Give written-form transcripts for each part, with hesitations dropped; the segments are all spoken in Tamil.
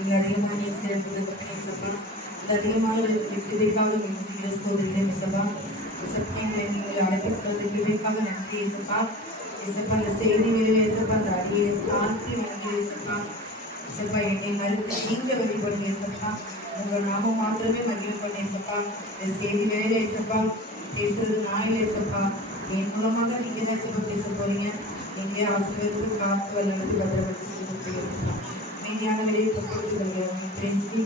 நீங்கள் அதிகமாக நீங்கள் அதிகமாக வெற்றிக்காக சோதனை சபா சத்தியங்களை நீங்கள் அழைக்கப்பட்டதற்காக நன்றி சபா இசப்பா அந்த செய்தி வேலையை இசப்பா அந்த அடியை காத்தி வந்து இசப்பா இசப்பா என்னை நீங்க வழிபடுங்க இசப்பா உங்கள் நாமம் மாத்திரமே மகிழ்ப்பண்ண இசப்பா இந்த செய்தி வேலையை இசப்பா பேசுறது நாயில இசப்பா என் மூலமாக நீங்க தான் இசப்பா பேச போறீங்க நீங்க ஆசிரியருக்கு காத்து வல்லது பத்திரப்பட்டு சொல்லிட்டு மீதியான வெளியே தொட்டு வருகிறோம் பேசி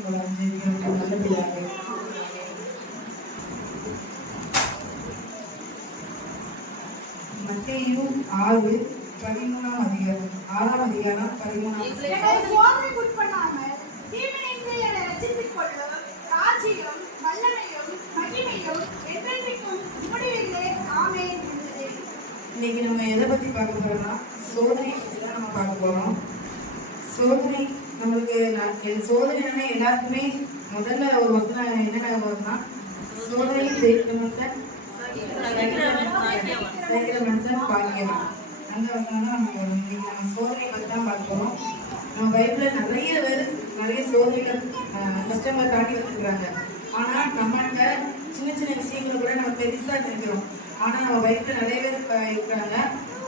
நல்ல பிள்ளைங்க மத்தேயு 6:13 அதிகாரம் 6ஆம் அதிகாரம் 13 இன்னைக்கு நம்ம எதை பத்தி பார்க்க போறோம்னா சோதனை தான் நம்ம பார்க்க போறோம். சோதனை நம்மளுக்கு சோதனை எல்லாருக்குமே முதல்ல ஒரு வசனம் என்ன வரும்னா சோதனை ஜெயிக்கிற மனுஷன் பாக்கியம். அந்த வசனம் தான் நம்ம சோதனை பற்றி தான் பார்க்க போறோம். நம்ம பைபிள்ல நிறைய சோதனைகள் கஷ்டங்களை தாண்டி வச்சிருக்கிறாங்க. ஆனா நம்மகிட்ட சின்ன சின்ன விஷயங்களை கூட நம்ம பெருசா நினைக்கிறோம். ஆனா நம்ம பைபிள்ல நிறைய பேர் இருக்கிறாங்க.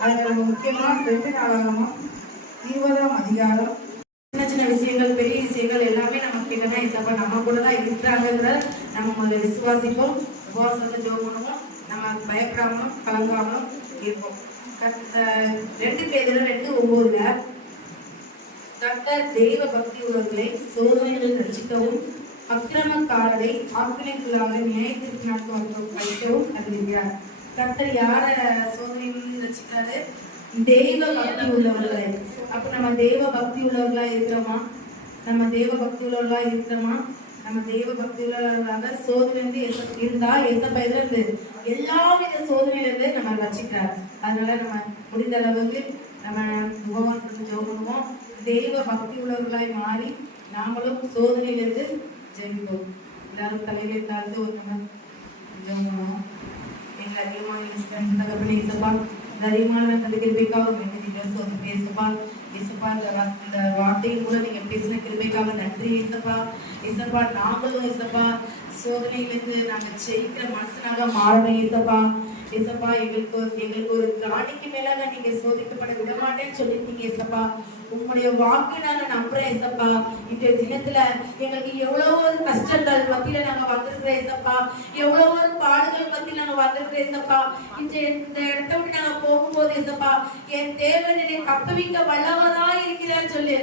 அதுல நம்ம முக்கியமா 2 நாளாகமம் 20ஆம் அதிகாரம் சின்ன சின்ன விஷயங்கள் பெரிய விஷயங்கள் எல்லாமே நம்ம கிட்டதான் இசப்பா நம்ம கூட தான் இருக்கிறாங்கிறத நம்ம முதல்ல விசுவாசிப்போம். உபவாசத்தை ஜெபம் பண்ணுவோம். நம்ம பயப்படாமலும் கலங்காமலும் இருப்போம். 2 பேதுரு 2:9 கர்த்தர் தெய்வ பக்தி உள்ளவர்களை சோதனைகளில் ரட்சிக்கவும் அக்கிரமக்காரரை ஆக்கினைக்குள்ளாக நியாயத்திற்கு வைக்கவும் அறிவிக்கிறார். கர்த்தர் யார சோதனைகளில் ரட்சிக்கிறாரு? தெய்வ பக்தி உள்ளவர்களை. அப்ப நம்ம தெய்வ பக்தி உள்ளவர்களா இருக்கிறோமா? நம்ம தெய்வ பக்தி உள்ளவர்களா இருக்கிறோமா? நம்ம தெய்வ பக்தி உள்ளவர்களாக சோதனை இருந்தா எந்த இருந்து எல்லாவித சோதனையிலிருந்து நம்ம ரட்சிக்கிறார். அதனால நம்ம முடிந்த அளவுக்கு நம்ம உபவாசத்துக்கு ஜெபம் பண்ணுவோம். தெய்வ பக்தி உள்ளவர்களாய் மாறி நாமளும் சோதனையிலிருந்து ஜெயிப்போம். எல்லாரும் தலையில தாழ்ந்து ஒரு நம்ம ஜெபம் பண்ணுவோம். எங்களை அதிகமாக இசப்பா அதிகமான கிருபைக்காக இசப்பா இந்த வார்த்தையும் கூட நீங்க பேசின கிருபைக்காக நன்றி இசப்பா. இசப்பா நாங்களும் இசப்பா சோதனையிலிருந்து நாங்க ஜெயிக்கிற மனுஷனாக மாறணும் இசப்பா. இசப்பா எங்களுக்கு ஒரு காணிக்கு மேலாக நீங்க சோதிக்கப்பட விட மாட்டேன்னு சொல்லிருக்கீங்க இசப்பா. உங்களுடைய வாக்கு நாங்க நம்புறேன் இசப்பா. இன்றைய தினத்துல எங்களுக்கு எவ்வளவு ஒரு கஷ்டங்கள் மத்தியில நாங்க வந்திருக்கிறோம் இசப்பா. எவ்வளவு ஒரு பாடுகள் மத்தியில நாங்க வந்திருக்கிறோம் இசப்பா. இந்த இடத்த விட்டு நாங்க போகும்போது இசப்பா என் தேவன் என்னை தப்புவிக்க வல்லவரா இருக்கிறான்னு சொல்லி